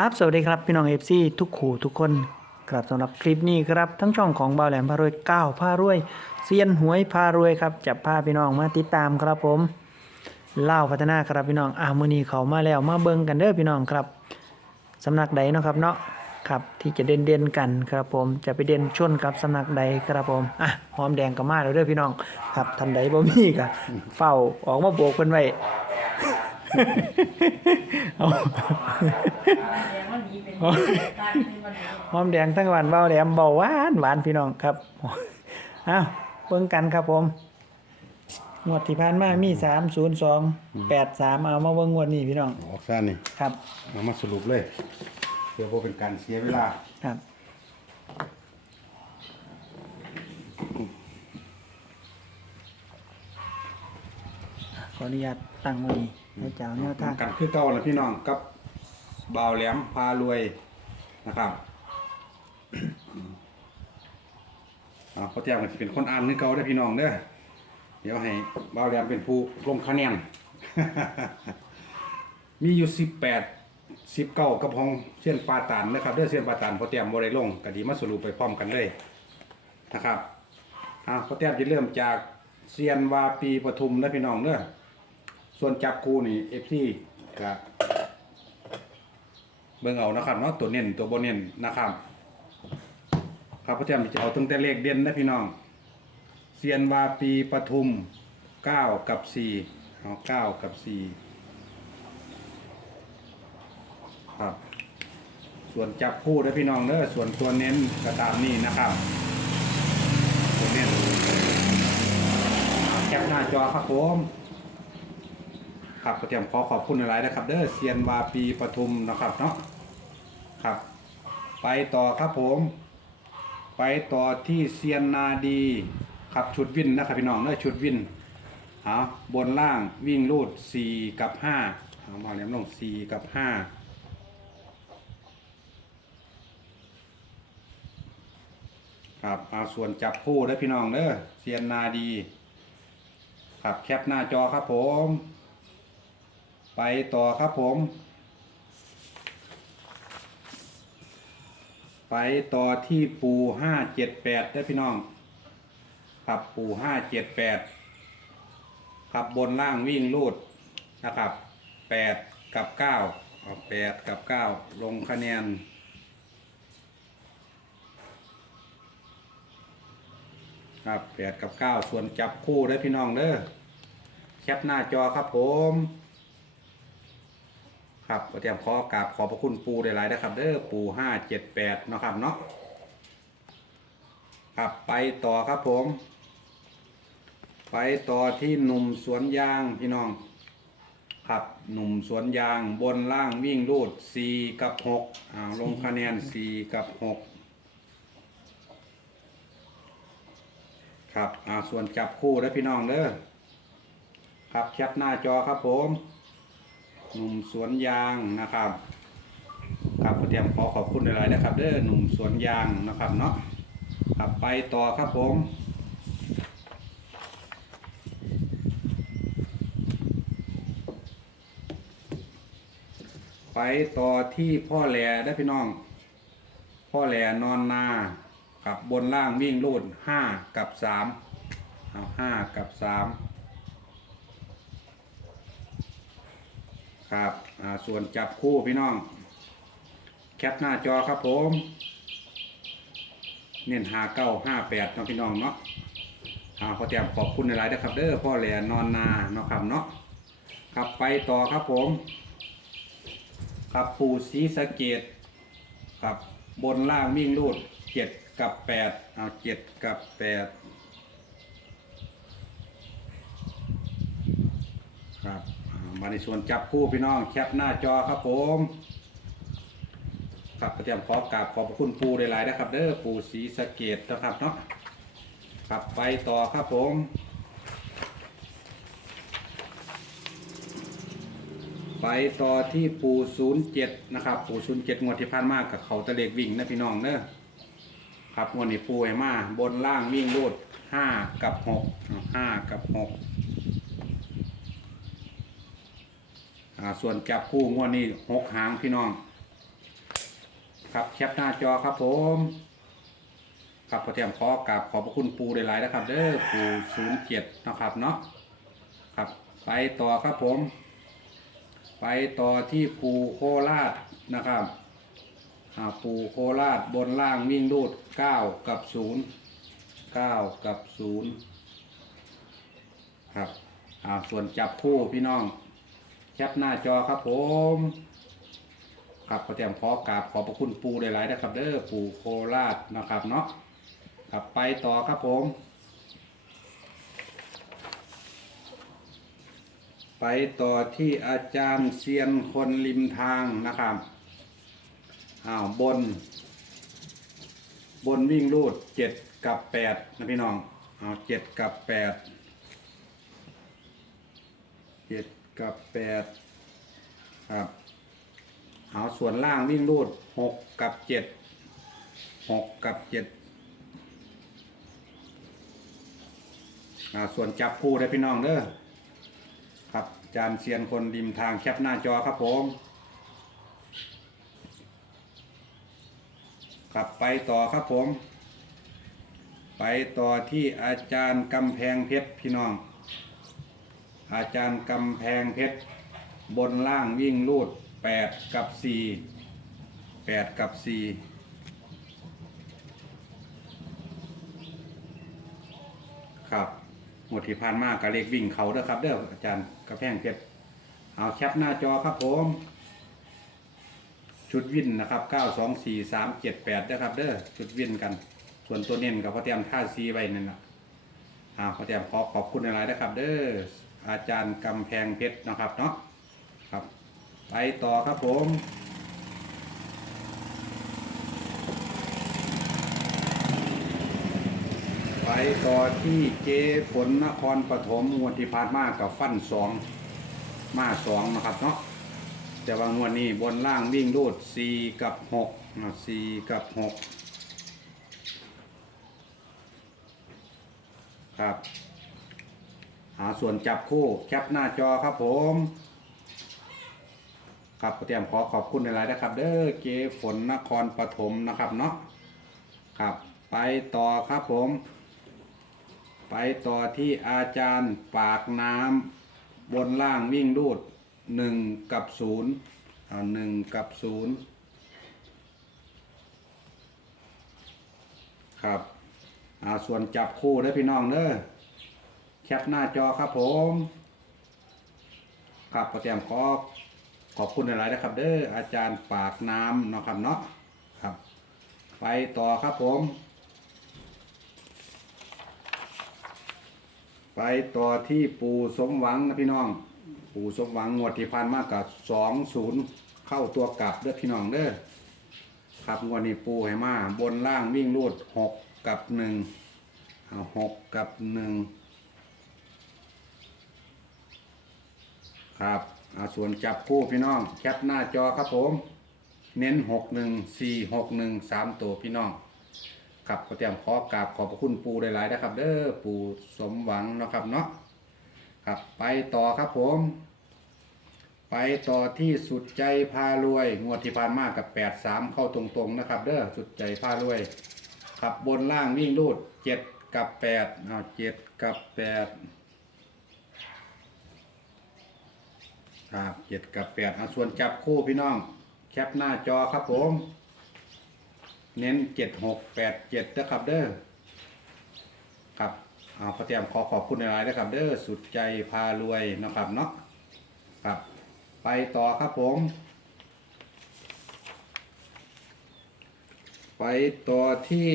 ครับ สวัสดีครับ พี่น้องเอฟซีทุกขู่ทุกคนครับสำหรับคลิปนี้ครับ ทั้งช่องของบ่าวแหลมพารวยก้าวพารวยเซียนหวยพารวยครับจับพาพี่น้องมาติดตามครับผมเล่าพัฒนาครับพี่น้องอ่ามือนีเขามาแล้วมาเบิ่งกันเด้อพี่น้องครับสำนักใดเนาะครับเนาะครับที่จะเด่นเด่นกันครับผมจะไปเด่นชนกับสำนักใดครับผมอะหอมแดงก็มาแล้วเด้อพี่น้องครับทันใดบ่มีก็เฝ้าออกมาโบกเพิ่นไว้ เอาหอมแดงทั้งหวานเบาแหลมเบาหวานหวานพี่น้องครับอ้าวเบิ่งกันครับผมงวดที่ผ่านมามีสามศูนย์สองแปดสามเอามาเบิ่งงวดนี้พี่น้องออกซ่านี่ครับมามาสรุปเลยเพื่อบ่เป็นการเสียเวลาครับขออนุญาตตั้งมือนี้ ให้เจ้าแนวทางกันคือเก่าแล้วพี่น้องกับบ่าวแหลมพารวยนะครับอ่าเพราะแจ้งว่าสิเป็นคนอ่านคือเก่าได้อพี่น้องเด้อเดี๋ยวให้บ่าวแหลมเป็นผู้ลงคะแนน มีอยู่สิบแปดสิบเก้ากับห้องเส้นปาตานนะครับเด้อเส้นปาตานพอแต้มบ่ได้ลงก็ดีมาสรุปไปพร้อมกันเลยนะครับอ่าพอแต้มจะเริ่มจากเซียนวาปีปทุมและพี่น้องเด้อ ส่วนจับคูนี่เอฟซีก็เบิ่งเอานะครับเนาะตัวเน้นตัวบ่เน้นนะครับ ครับพอแต้มจะเอาตั้งแต่เลขเด่นนะพี่น้องเซียนวาปีปทุมเก้ากับสี่เอาเก้ากับสี่ครับ ส่วนจับคู่ด้วยพี่น้องเด้อส่วนตัวเน้นก็ตามนี้นะครับตัวเน้นแคปหน้าจอครับผม ครับก็เตรียมขอขอบคุณหลายๆนะครับ เด้อเซียนวาปีปทุมนะครับเนาะครับ ไปต่อครับผม ไปต่อที่เซียนนาดีครับชุดวินนะครับพี่น้องเด้อชุดวินเอาบนล่างวิ่งรูด4กับ5เอามาเลี้ยมลง4กับ5ครับเอาส่วนจับคู่ได้อพี่น้องเด้อเซียนนาดี ครับแคปหน้าจอครับผม ไปต่อครับผม ไปต่อที่ปูห้าเจ็ดแปดได้พี่น้อง ครับปูห้าเจ็ดแปดครับบนล่างวิ่งรูดนะครับแปดกับเก้าแปดกับเก้าลงคะแนนครับแปดกับเก้าส่วนจับคู่ได้พี่น้องเด้อแคปหน้าจอครับผม ครับก็เตรียมขอกราบขอบพระคุณปูหลายๆนะครับ เด้อปูห้าเจ็ดแปดเนาะครับเนาะครับไปต่อครับผม ไปต่อที่หนุ่มสวนยางพี่น้องครับหนุ่มสวนยางบนล่างวิ่งรูดสี่กับหกอ่าลงคะแนนสี่กับหกครับอ่าส่วนจับคู่แล้วพี่น้องเด้อครับแคปหน้าจอครับผม หนุ่มสวนยางนะครับครับเตรียมขอขอบคุณหลายๆนะครับ เด้อหนุ่มสวนยางนะครับเนาะครับไปต่อครับผมไปต่อที่พ่อแหล่ได้พี่น้อง พ่อแหล่นอนนากับบนล่างวิ่งรูดห้ากับสามเอาห้ากับสาม ครับอ่าส่วนจับคู่พี่น้อง แคปหน้าจอครับผม เน้นหาเก้าห้าแปดนาะพี่น้องเนาะอ่าขอเตียมขอบคุณในไลน์นะครับเด้อพ่อแหล่นอนนาเนาะครับเนาะครับไปต่อครับผมครับปูสีสะเกตครับบนล่างวิ่งรูดเจ็ดกับแปดเอาเจ็ดกับแปดครับ มาในส่วนจับคู่พี่น้องแคปหน้าจอครับผมครับก็เตรียมขอกราบขอบพระคุณปูหลายๆนะครับ เด้อปูสีสะเกตนะครับเนาะครับไปต่อครับผมไปต่อที่ปูศูนย์เจ็ดนะครับปูศูนย์เจ็ดงวดที่ผ่านมากกับเขาตะเลกวิ่งนะพี่น้องเนอะครับงวดนี้ปูให้มาบนล่างวิ่งรูดห้ากับหกห้ากับหก อ่าส่วนจับคู่งวดนี้หกหางพี่น้อง ครับแคปหน้าจอครับผม ครับพอเทียมขอกราบขอบพระคุณปูหลายๆนะครับ เด้อปูศูนย์เจ็ดนะครับเนาะครับไปต่อครับผม ไปต่อที่ปูโคราชนะครับอ่าปูโคราชบนล่างวิ่งรูดเก้ากับศูนย์เก้ากับศูนย์ครับอ่าส่วนจับคู่พี่น้อง แคปหน้าจอครับผมครับขอเตรียมขอกราบขอบพระคุณปูหลายๆนะครับเด้อปูโคราชนะครับเนาะครับไปต่อครับผม ไปต่อที่อาจารย์เซียนคนริมทางนะครับอ้าวบน บนวิ่งรูดเจ็ดกับแปดนะพี่น้องเอาเจ็ดกับแปดเจ็ด กับแปดครับเอาส่วนล่างวิ่งรูดหกกับเจ็ดหกกับเจ็ดอ่าส่วนจับคู่ได้พี่น้องเด้อครับอาจานเซียนคนริมทางแคปหน้าจอครับผมครับไปต่อครับผม ไปต่อที่อาจารย์กำแพงเพชรพี่น้อง อาจารย์กำแพงเพชร บนล่างวิ่งลูดแปดกับสี่แปดกับสี่ครับหมดที่ผ่านมากกับเลขวิ่งเขาเด้อครับเด้ออาจารย์กระแพงเพชรเอาแคปหน้าจอครับผม ชุดวินนะครับ9 2 4 3 7 8เด้อครับเด้อชุดวินกัน ส่วนตัวเน้นกับพอเตรียมท่าซีไว้นั่นนะอ่าพอเตรียมขอขอบคุณอะไรนะครับ เด้อ อาจารย์กำแพงเพชรนะครับเนาะครับ ไปต่อครับผมไปต่อที่เจฝนนครปฐมงวดที่ผ่านมากับฟันสองมาสองนะครับเนาะแต่ว่างวดนี้บนล่างวิ่งรูดสี่กับหกนะสี่กับหกครับ หาส่วนจับคู่แคปหน้าจอครับผมครับเตรียมขอขอบคุณในไลน์นะครับ เด้อเจฝนนครปฐมนะครับเนาะครับไปต่อครับผม ไปต่อที่อาจารย์ปากน้ำบนล่างวิ่งรูดหนึ่งกับศูนย์เอาหนึ่งกับศูนย์ครับอ่าส่วนจับคู่เด้พี่น้องเด้อ แคปหน้าจอครับผมครับประเตรียมขอขอบคุณหลายๆนะครับ เด้ออาจารย์ปากน้ำเนาะครับเนาะครับ ไปต่อครับผม ไปต่อที่ปูสมหวังนะพี่น้อง ปูสมหวังงวดที่ผ่านมากับสองศูนย์เข้าตัวกลับเด้อพี่น้องเด้อครับงวดนี้ปูให้มา บนล่างวิ่งรูดหกกับหนึ่งหกกับหนึ่ง ครับเอาส่วนจับคู่พี่น้อง แคปหน้าจอครับผม เน้นหกหนึ่งสี่หกหนึ่งสามตัวพี่น้องครับก็เตรียมขอกราบขอบพระคุณปูหลายๆนะครับ เด้อปูสมหวังนะครับเนาะครับไปต่อครับผม ไปต่อที่สุดใจพารวย งวดที่ผ่านมากับแปดสามเข้าตรงๆนะครับ เด้อสุดใจพารวย ขับบนล่างวิ่งรูดเจ็ดกับแปดเอาเจ็ดกับแปด ครับเจ็ดกับแปดเอาส่วนจับคู่พี่น้อง แคปหน้าจอครับผม เน้นเจ็ดหกแปดเจ็ดนะครับเด้อครับเอาพระเตรียมขอขอบคุณในไลน์นะครับ เด้อสุดใจพารวยนะครับเนาะครับ ไปต่อครับผม ไปต่อที่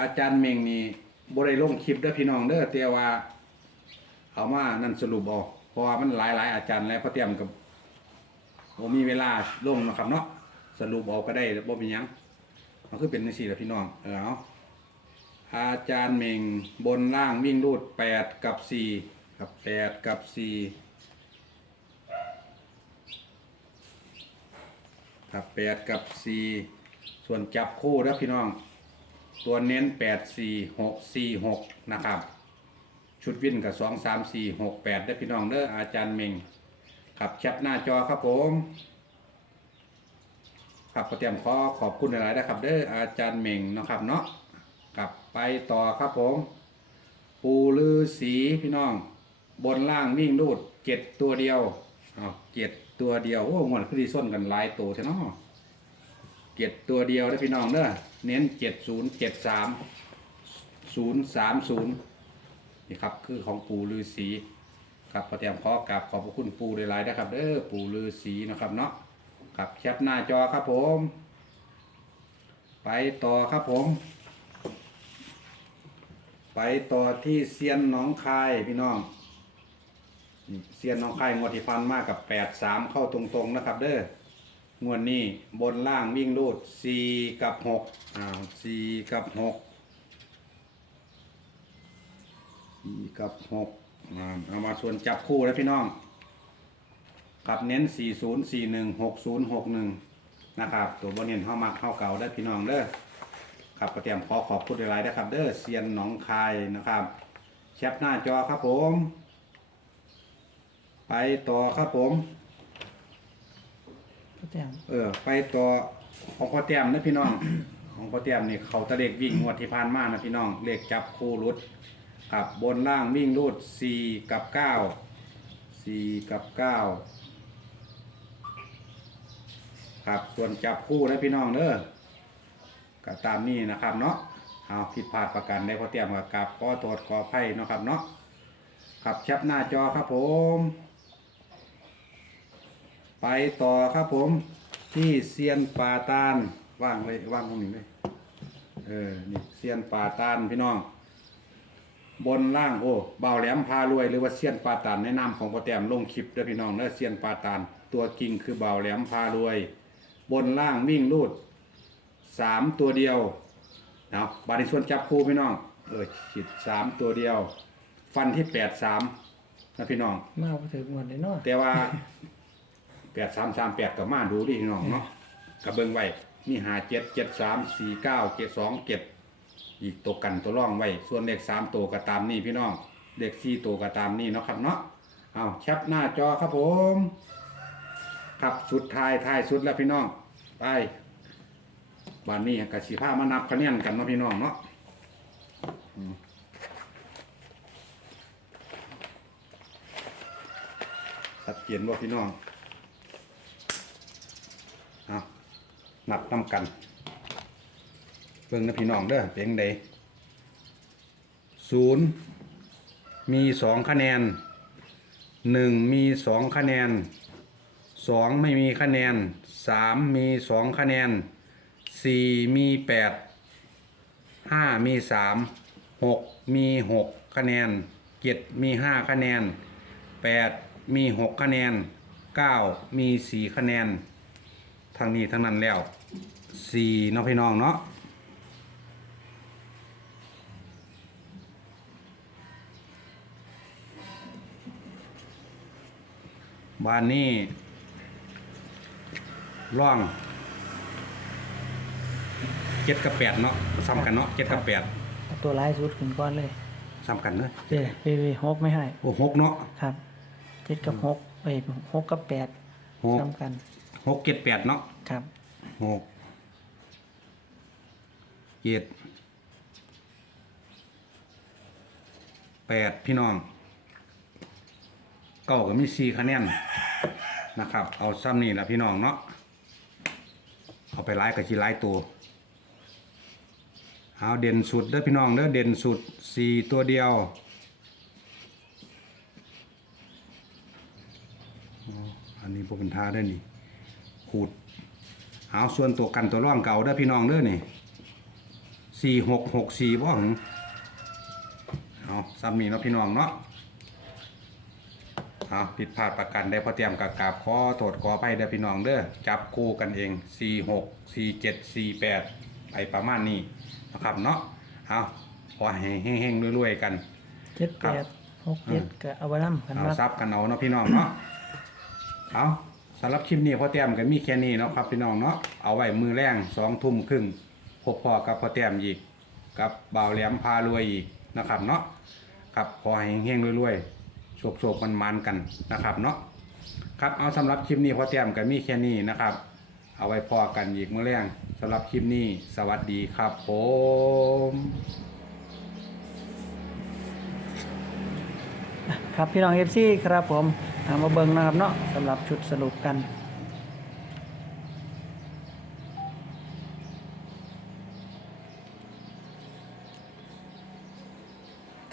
อาจารย์เมงนี่บริลงคลิปเด้อพี่น้องเด้อเตียว่าเอามานั่นสรุปเอา เพราะว่ามันหลายหลายๆอาจารย์แล้วพระเตรียมกับผมมีเวลาลงนะครับเนาะสรุปเอาก็ได้บ่เป็นยังมันคือเป็นจังซี่แหละพี่น้องเออเอาอาจารย์เมงบนล่างวิ่งรูดแปดกับสี่กับแปดกับสี่ครับแปดกับสี่ส่วนจับคู่แล้วพี่น้อง ตัวเน้นแปดสี่หกสี่หกนะครับ ชุดวิ่นกับสองสามสี่หกแปดได้พี่น้องเด้ออาจารย์เมงครับแคปหน้าจอครับผมครับพอเตรียมขอขอบคุณหลายๆนะครับ เด้ออาจารย์เหม่งนะครับเนาะครับไปต่อครับผม ปูลือสีพี่น้อง บนล่างวิ่งรูดเจ็ดตัวเดียวอ้าวเจ็ดตัวเดียวโอ้งวดคือดีส้นกันหลายตัวใช่เนาะเจ็ดตัวเดียวได้พี่น้องเด้อเน้นเจ็ดศูนย์เจ็ดสามศูนย์สามศูนย์ นี่ครับคือของปูลือสีครับพอเตรียมขอกราบขอบพระคุณปูหลายๆนะครับเด้อปูลือสีนะครับเนาะครับแคปหน้าจอครับผม ไปต่อครับผม ไปต่อที่เซียนหนองคายพี่น้องเซียนหนองคายงวดที่พันมากกับแปดสามเข้าตรงๆนะครับ เด้องวดนี้บนล่างวิ่งรูดสี่กับหกอ้าสี่กับหก สี่กับหกอ่าเอามาส่วนจับคู่แล้วพี่น้องครับเน้นสี่ศูนย์สี่หนึ่งหกศูนย์หกหนึ่งนะครับ ตัวบนเน้นเข้ามาเข้าเก่าได้อพี่น้องเด้อครับก็เตรียมขอขอบคุณหลายๆนะครับ เด้อเซียนหนองคายนะครับแคปหน้าจอครับผม ไปต่อครับผม ก็แต้มเออ ไปต่อของพ่อแต้มนะพี่น้อง ของพ่อแต้มนี่เขาตะเลกวิ่งงวดที่ผ่านมานะพี่น้องเลขจับคู่รุด ครับบนล่างวิ่งรูดสี่กับเก้าสี่กับเก้าครับส่วนจับคู่นะพี่น้องเด้อก็ตามนี้นะครับเนาะเอาผิดพลาดประกันได้พอเตรียมกับกับก็โทษกอไพ่เนาะครับเนาะขับแคปหน้าจอครับผม ไปต่อครับผม ที่เซียนป่าตานว่างไว้ว่างตรงนี้เลยเออนี่เซียนป่าตานพี่น้อง บนล่างโอ้เบาแหลมพารวยหรือว่าเซียนป่าตานในนามของพอแต้มลงคลิปเด้อพี่น้องเด้อเซียนป่าตานตัวจริงคือเบาแหลมพารวย บนล่างวิ่งรูดสามตัวเดียวนะบาริส่วนจับคู่พี่น้องเออขีดสามตัวเดียว ฟันที่แปดสามนะพี่น้องมาเอาไปถึงหมดเลยเนาะแต่ว่าแปดสามสามแปดกับมาดูดิพี่น้องเนาะกับเบิ้งไว้มีหาเจ็ดเจ็ดสามสี่เก้าเจ็ดสองเจ็ด อีกตัวกันตัวร่องไว้ ส่วนเลขสามตัวก็ตามนี่พี่น้อง เลขสี่ตัวก็ตามนี่เนาะครับเนาะเอาแคปหน้าจอครับผมครับสุดท้ายท้ายสุดแล้วพี่น้อง ไปวันนี้กสิภามานับคะแนนกันเนาะพี่น้องเนาะอืมชัดเจนว่าพี่น้องเอานับน้ำกัน เบิ่งนะพี่น้องเด้อเป็นไดศูนย์มีสองคะแนนหนึ่งมีสองคะแนนสองไม่มีคะแนนสามมีสองคะแนนสี่มีแปดห้ามีสามหกมีหกคะแนนเจ็ดมีห้าคะแนนแปดมีหกคะแนนเก้ามีสี่คะแนนทางนี้ทั้งนั้นแล้วสี่เนาะพี่น้องเนาะ บ้านนี้ร่องเจ็ดกับแปดเนาะซ้ำกันเนาะเจ็ดกับแปดเอาตัวร้ายสุดขึ้นก้อนเลยซ้ำกันเนาะเจ้พี่พี่หกไม่ให้โอ้หกเนาะครับเจ็ดกับหกเอ้ยหกกับแปดหกซ้ำกันหกเจ็ดแปดเนาะครับหกเจ็ดแปดพี่น้อง เก้าก็มีสี่คะแนนนะครับ เอาซ้ำนี่ละพี่น้องเนาะเอาไปไล่กับชีไล่ตัวเอาเด่นสุดเด้อพี่น้องเด้อเด่นสุดสี่ตัวเดียวอันนี้พวกเป็นท่าได้นี่ขูดเอาส่วนตัวกันตัวร่องเก่าเด้อพี่น้องเด้อนี่สี่หกหกสี่บ่หึเอาซ้ำนี่เนาะพี่น้องเนาะ เอาผิดพลาดประกันได้พอเตรียมกับกราบขอโทษขออภัยเด้อพี่น้องเด้อจับคู่กันเองสี่หกสี่เจ็ดสี่แปดไปประมาณนี้นะครับเนาะเอาขอให้เฮงๆรวยๆกันเจ็ดแปดหกเจ็ดก็เอาไว้นำกันเอามาซับกันเอาเนาะพี่น้องเนาะเอาสำหรับคลิปนี้พ่อแต้มก็มีแค่นี้เนาะครับพี่น้องเนาะเอาไว้มือแรงสองทุ่มครึ่งพบพอกับพ่อแต้มอีกกับบ่าวแหลมพารวยอีกนะครับเนาะครับขอให้เฮงๆรวยๆ โชคๆมันๆกันนะครับเนาะครับเอาสำหรับคลิปนี้พอแต้มก็มีแค่นี้นะครับ เอาไว้พอกันอีกเมื่อแรงสำหรับคลิปนี้ สวัสดีครับผมครับพี่น้องเอฟซีครับผมเอามาเบิ่งนะครับเนาะสำหรับชุดสรุปกัน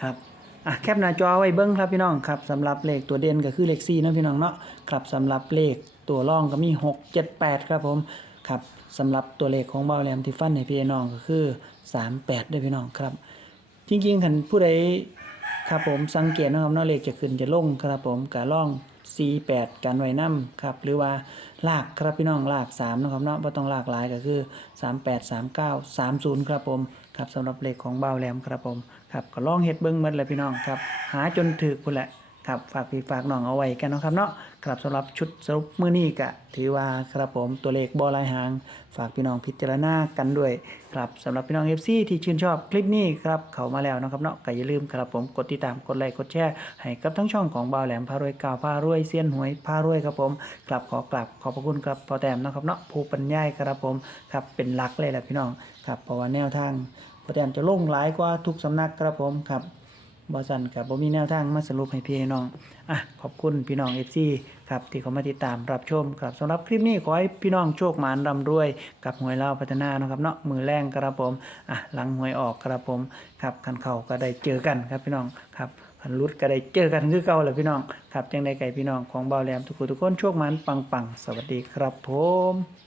ครับ อะแคปหน้าจอไว้เบิ้งครับพี่น้องครับสำหรับเลขตัวเด่นก็คือเลข4นะพี่น้องเนาะครับสำหรับเลขตัวร่องก็มี 6 7 8 ครับผมครับสำหรับตัวเลขของเบาแหลมที่ฟันให้พี่น้องก็คือ 38ด้วยพี่น้องครับ จริงๆคันผู้ใดครับผมสังเกตนะครับเนาะเลขจะขึ้นจะลงครับผมกะล่อง C8 กันไว้นํครับหรือว่า ลากครับพี่น้องลาก3นะครับเนาะบ่ต้องลากหลายก็คือ 38 39 30 ครับผมครับสำหรับเลขของเบาแหลมครับผมครับก็ลองเฮ็ดเบิ่งหมดเลยพี่น้องครับ หาจนถึกพุ่นแหละ ครับฝากพี่ฝากน้องเอาไว้กันนะครับเนาะครับสำหรับชุดสรุปมื้อนี้ก็ถือว่าครับผมตัวเลขบ่หลายหาง ฝากพี่น้องพิจารณากันด้วยครับสำหรับพี่น้อง FC ที่ชื่นชอบคลิปนี้ครับเข้ามาแล้วนะครับเนาะก็อย่าลืมครับผมกดติดตามกดไลค์กดแชร์ให้กับทั้งช่องของบ่าวแหลมพารวยกาวพารวยเซียนหวยพารวยครับผมกลับขอกลับขอบพระคุณครับพอแต้มนะครับเนาะผู้ปัญญายครับผมครับเป็นหลักเลยแหละพี่น้องครับเพราะว่าแนวทางพอแต้มจะลงหลายกว่าทุกสำนักครับผมครับ บอสันกับบ่มีแนวทางมาสรุปให้พี่น้อง อะ ขอบคุณพี่น้อง FC ครับ ที่เขามาติดตามรับชมครับสำหรับคลิปนี้ขอให้พี่น้องโชคหมานร่ำรวย กับหวยเล่าพัฒนานะครับเนาะมือแรงครับผม อะ หลังหวยออกครับผม ครับคันเข่าก็ได้เจอกันครับพี่น้องครับคันรุดก็ได้เจอกันคือเก่าแหละพี่น้อง ครับจังได้ไก่พี่น้องของเบาแหลมทุกคนทุกคนโชคหมานปังๆสวัสดีครับผม